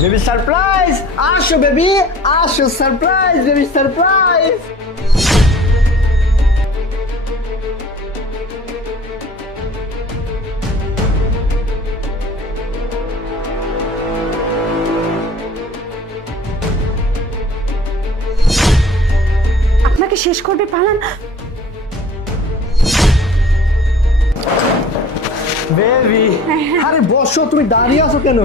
Baby surprise, আসো baby, আসো surprise, baby surprise. আপনাকে শেষ করবে পালান। বেবি, আরে বসো, তুমি দাঁড়িয়ে আছো কেন?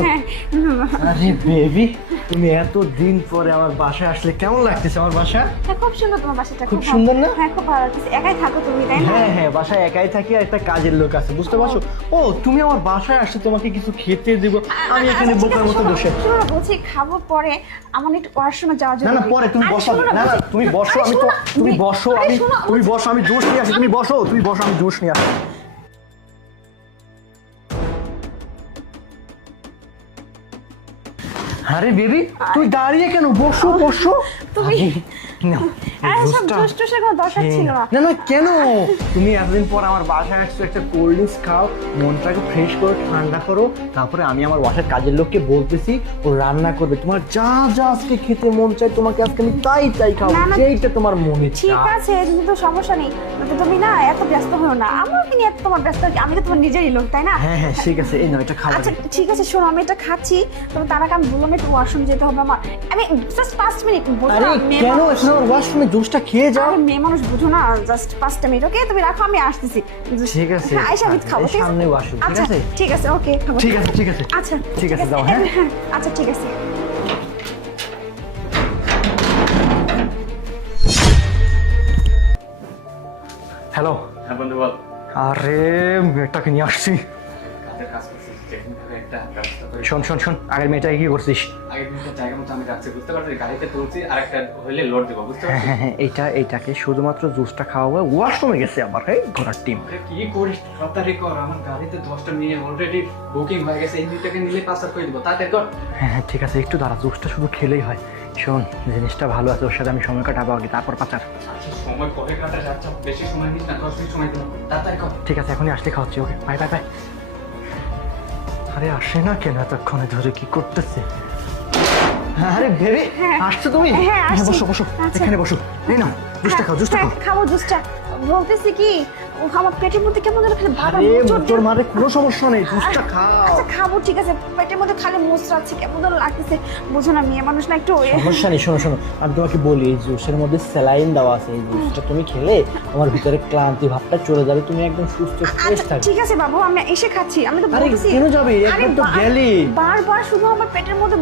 আরে বেবি, তুমি এত দিন পরে আমার বাসায় আসলে কেমন লাগতেছে? আমার বাসা হ্যাঁ, খুব সুন্দর তোমার বাসাটা। খুব সুন্দর না? হ্যাঁ, খুব ভালো লাগছে। একাই থাকো তুমি, তাই না? হ্যাঁ হ্যাঁ, বাসায় একাই থাকি আর একটা কাজের লোক আছে, বুঝতে পারছো? ও, তুমি আমার বাসায় আসছো, তোমাকে কিছু খেতে দিব, আমি এখানে আচ্ছা, ঠিক বোকার আছে, মতো শোনো, বসে। শোনো না, বলছি খাবো পরে, আমার একটু ওয়াশরুমে যাওয়ার জন্য। না না, পরে তুমি বসো। না না, তুমি বসো, আমি তো তুমি বসো, তুমি বসো, আমি জুস নিয়ে আসি। তুমি বসো, তুমি বসো, আমি জুস নিয়ে আসি। আরে বেবি, তুই দাঁড়িয়ে কেন? বসো বসো। তুমি নাও, আরে সব জুসটা। জোশ-টোশের কোনো দরকার ছিল না। না না, কেন? তুমি এতদিন পর আমার বাসায় আসছো, একটা কোল্ড ড্রিঙ্কস খাও, মনটাকে ফ্রেশ করো, ঠান্ডা করো, তারপরে আমি আমার বাসার কাজের লোককে বলতেছি ও রান্না করবে। তোমার যা যা আজকে খেতে মন চাই, তোমাকে আজকে আমি তাই তাই খাও, না, না, যেইটা তোমার মনে ঠিক চায়। আছে, কিন্তু সমস্যা নেই। তো তুমি না এত ব্যস্ত হও না, আমাকে নিয়ে এত তোমার ব্যস্ত, আমি তো তোমার নিজেরই লোক, তাই না? হ্যাঁ হ্যাঁ, ঠিক আছে, এই নাও এটা খাবার। আচ্ছা ঠিক আছে, শোনো, আমি এটা খাচ্ছি, তবে তার আগে আমি বললাম একটু ওয়াশরুম যেতে হবে আমার। আমি জাস্ট 5 মিনিট। আরে কেন? এখন আমার ওয়াশরুমে জুসটা খেয়ে যাও। আরে মেয়ে মানুষ বুঝো না, জাস্ট 5 মিনিট। ওকে, তুমি রাখো, আমি আসতেছি। ঠিক আছে, হ্যাঁ, আয়শা আমি খাবো, এই ঠিক আছে? সামনে washroom, ঠিক আচ্ছা আছে? ঠিক আছে, ওকে খাবো। ঠিক আছে, ঠিক আছে। আচ্ছা ঠিক আছে, যাও, হ্যাঁ? হ্যাঁ, আচ্ছা ঠিক আছে। হ্যালো। হ্যাঁ বন্ধু বল। আরে মেয়েটাকে নিয়ে আসছি। কাজের কাজ করছিস, টেকনিক্যালি একটা ব্যবস্থা করে। শোন শোন শোন, আগের মেয়েটাকে কি করছিস? আগের দিনটা জায়গা মতো আমি রাখছি, বুঝতে পারছিস? গাড়িতে তুলছি আর একটা হইলে লোড দেবো, বুঝতে হ্যাঁ পারছিস? হ্যাঁ হ্যাঁ, এইটাকে শুধুমাত্র জুসটা খাওয়াবো। ওয়াশরুমে গেছে আবার, হ্যাঁ, ঘোড়ার টিম। আরে কি করিস, তাড়াতাড়ি কর। আমার গাড়িতে 10টা নিয়ে অলরেডি বুকিং হয়ে গেছে, এই দুইটাকে নিলে পাস আপ করে দেবো, তাড়াতাড়ি কর। হ্যাঁ হ্যাঁ, ঠিক আছে, একটু দাঁড়া, জুসটা শুধু খেলেই হয়। শোন, জিনিসটা ভালো আছে, ওর সাথে আমি সময় কাটাবো আগে, তারপর পাচার। আচ্ছা সময় কবে কাটা যাচ্ছে, বেশি সময় নিস না, 10 মিনিট সময় দেবো, তাড়াতাড়ি কর। ঠিক আছে, এখনই আসলে খাওয়াচ্ছি, ওকে, বাই বাই বাই। আরে আসে না কেন এতক্ষণে ধরে, কি করতেছে? আরে বেবি, আসছো তুমি? হ্যাঁ, আসছি। বসো বসো, আচ্ছা। এখানে বসো। এই নাও, জুসটা খাও, জুসটা খাও। হ্যাঁ, খাবো জুসটা। বলতেছি কি, আমার পেটের মধ্যে কেমন যেন খালি বারবার আরে মোচড় তোর দিয়ে- মারে কোনো সমস্যা নেই, জুসটা খাও। আচ্ছা খাবো, ঠিক আছে, পেটের মধ্যে খালি মোচড়াচ্ছে, কেমন যেন লাগতেছে। বুঝো না, মেয়ে মানুষ না একটু সমস্যা নেই, শোনো শোনো, আমি তোমাকে বলি, এই জুসের মধ্যে স্যালাইন দেওয়া আছে, এই জুসটা তুমি খেলে তোমার ভিতরে ক্লান্তি ভাবটা চলে যাবে, তুমি একদম সুস্থ ফ্রেশ আচ্ছা থাকবে। ঠিক আছে বাবু, আমি এসে খাচ্ছি। আমি তো আরে বলতেছি। কেন যাবে? আরে একবার তো গেলি। বারবার শুধু আমার পেটের মধ্যে